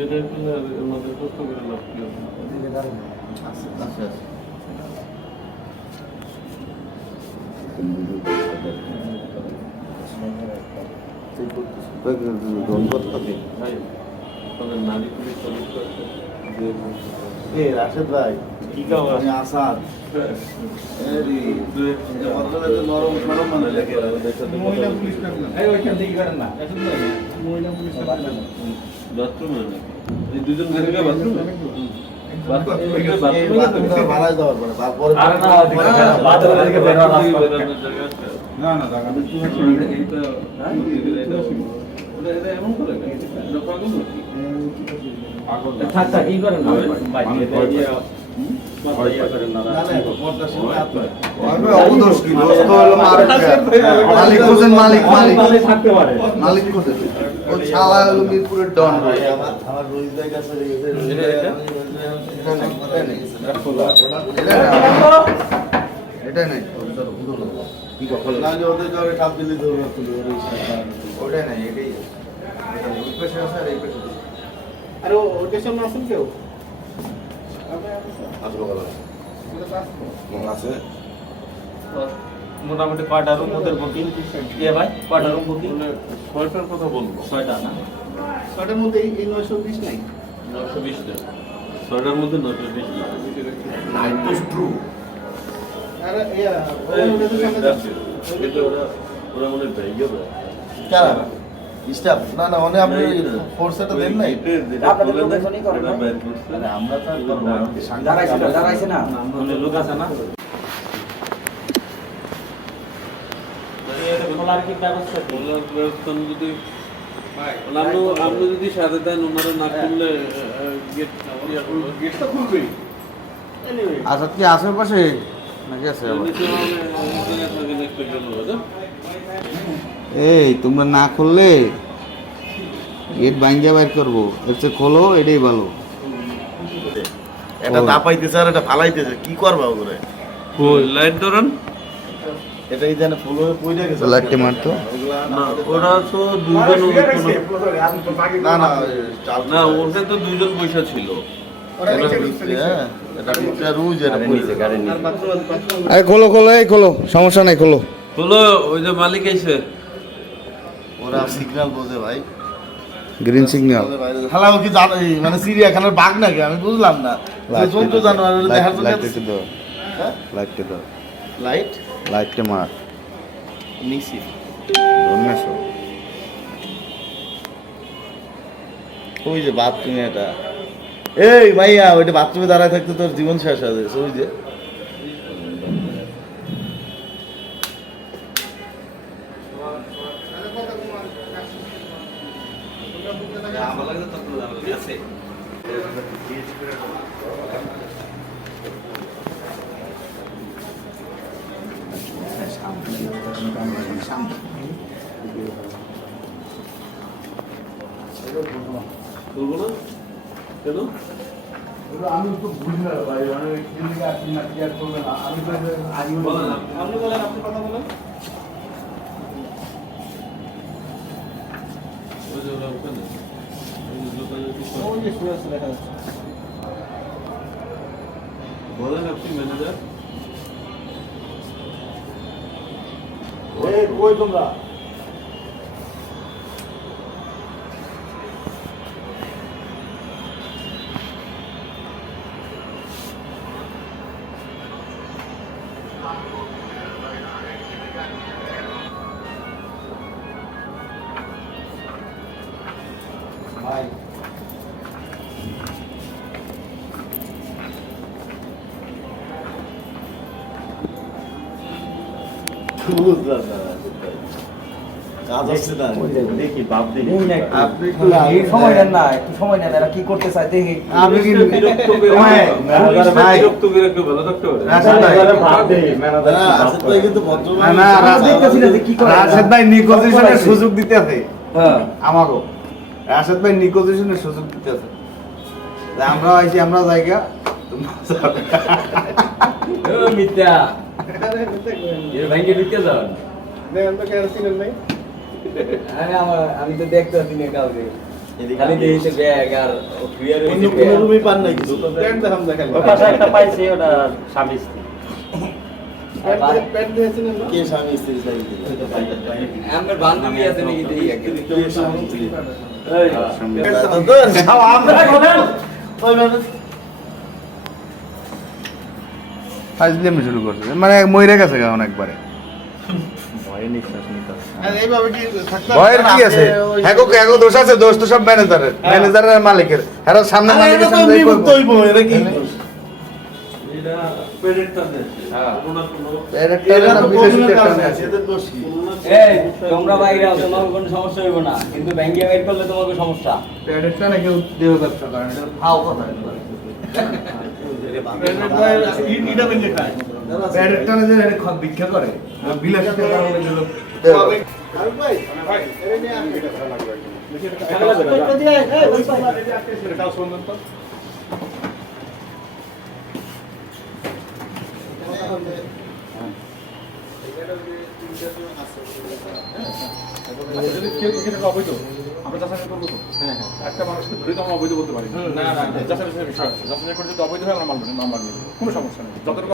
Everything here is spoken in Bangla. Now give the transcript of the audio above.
বেটার করলে আমাদের কষ্ট করে লাভ কি হবে? নারী পুলিশ চরিত্র আছে রাশেদ ভাই কি কাজ আমি আসাদ নরম নরম মানে মহিলা পুলিশ ডাকলাম ওইখান থেকে করেন না মহিলা পুলিশ ডাকলাম বাথরুমে নাকি এই দুজন গেলে বাথরুমে ভাড়ায় দেওয়ার পরে তারপরে আরে না বাথরুম থেকে বের হওয়ার রাস্তা না না টাকা এমন করে পাগল নাকি থাক থাক ই করেন না ভাই করেন না অবদোষ কি দোষ তো হলো মালিক হোসেন মালিক থাকতে পারে মালিক হোসেন ও শালা হলো মিরপুরের ডন ভাই আমার রোহিতের কাছে এটা নাই কি কখন লাগে ওদের যাবে কাপ দিলে দৌড় তুলে ওটা নাই এটাই ওই পেশে আছে আর এই পেশে আরে ওটার সামনে আসেন কেউ আসবো বলা আছে মোটামুটি কয়টা রুম ওদের বুকিং দিয়ে ভাই কয়টা রুম বুকিং ছয়টার কথা বলবো ছয়টা না ছটার মধ্যে এই 920 নাই 920 টাকা ছয়টার মধ্যে 920 টাকা নাইট তো ট্রু আরে ওটা তো সামনে যাচ্ছে ওরা মনে ভেঙে দেয় কারা স্টাফ না না মানে আপনি ফোর্সটা দেন নাই আপনাদের লোকেশনই করেন না মানে আমরা তো আর করব না দাঁড়াইছে না মানে লোক আছে না খোলার কি ব্যবস্থা কি ওনার ব্যবস্থা যদি আপনি যদি সাথে দেন ওনারা না করলে গেটটা খুলবেই এনিওয়ে আচ্ছা কি আশেপাশে নাকি আছে এই তোমরা না খুললে গেট ভাঙ্গিয়া বাইর করবো হচ্ছে খোলো এটাই ভালো এটা দাপাইতেছে আর এটা ফালাইতেছে কি করবা ওরে লাইট ধরেন এটাই জানে ফুলো পইড়া গেছে লাইটে মারতো না ওরা তো দুজন না না না ওখানে তো দুজন পয়সা ছিল এটা একটা রুজ এটা পইছে গাড়ি আর বাথরুম আরে খোলো খোলো এই খোলো সমস্যা নাই খোলো হলো ওই যে মালিক এসে ওরা সিগন্যাল বোঝে ভাই গ্রিন সিগন্যাল হালা ও কি জানো মানে চিড়িয়াখানার বাঘ নাকি আমি বুঝলাম না জন্তু জানোয়ার দেখার জন্য লাইটটা দাও হ্যাঁ লাইটটা দাও লাইট লাইটটা মার নিছি ধন্যবাদ ওই যে বাথরুমে এটা এই ভাইয়া ওইটা বাথরুমে দাঁড়ায় থাকতে তোর জীবন শেষ হয়ে যাচ্ছে ওই যে বলবো না কেন আমি তো বুঝি না ভাই মানে ক্লিনিকে আসি না কি আর করবে না আমি তো আগে বলেন আপনি বলেন আপনি কথা বলেন ওই যে ওরা ওখানে ওই যে দোকানে পিছনে। ওই যে শুয়ে আছে দেখা যাচ্ছে বলেন আপনি ম্যানেজার এই কই তোমরা ভাই বুঝলাম না কাজ হচ্ছে না দেখি বাপ দেখি আপনি একটু এই সময় দেন না একটু সময় নেন এরা কি করতে চায় দেখি আপনি কি বিরক্ত করে ভাই, ভাই। বিরক্ত করে একটু ভালো থাকতে হবে রাশেদ ভাই ভাব দেখি ম্যানেজার না, রাশেদ ভাই কিন্তু ভদ্র না না দেখতেছি না যে কি করে রাশেদ ভাই নিকোজিশনের সুযোগ দিতে আছে হ্যাঁ আমারও রাশেদ ভাই নিকোজিশনের সুযোগ দিতে আছে আমরা আইছি আমরা জায়গা ও মিথ্যা এর ভাইকে ঢুকে যান দেখেন তো কেন চিনেন নাই আমি তো দেখতে পাচ্ছি না কাউকে খালি দেইছে ব্যাগ আর ক্লিয়ার অন্য হইছে কোনো রুমই পান নাই কিছু প্যান্ট দেখাম দেখাল ওই পাশে একটা পাইছি ওটা স্বামী স্ত্রী প্যান্ট দিয়েছেন না কে স্বামী স্ত্রী চাই আমার বান্ধবী আছে নাকি দেই একটা ফাজলামি শুরু করছে মানে মইরে গেছে এখন একবারে ভয়ে নিঃশ্বাস নিতে আর এইভাবে কি থাকতে ভয়ের কি আছে হ্যাগো দোষ আছে দোষ তো সব ম্যানেজারের আর মালিকের এর সামনে মালিকের সামনে যাই করবো। এটা কি দোষ? এটা পেডেন্টটা দেশ হ্যাঁ। কোনো কোনো এরা তো বউয়ের কাজ আছে, এদের দোষ কি? এই তোমরা বাইরে আছো তোমার কোনো সমস্যা হইব না কিন্তু ব্যাংকে বের করলে তোমাকে সমস্যা প্যাডেটটা নাকি দেহ ব্যবসা করেন এটা ফাও কথা ইটা বেঁচে খায় প্যাডেটটা না যে এটা ভিক্ষা করে বিলাসিতার কারণে যেগুলো আরে ভাই ভাই এর নিয়ে আসবে এটা ভালো লাগবে বেশি এটা ভালো লাগবে না। কাজ শুনুন তো যদি কেউ কিছু টাকা অবৈধ আমরা যাচাই করবো তো একটা মানুষকে ধরে তো আমরা অবৈধ বলতে পারি না না যাচাই বিষয় আছে যাচাই করে যদি অবৈধ হয় আমরা মানবো না মামলা নিয়ে কোনো সমস্যা নেই যতটুকু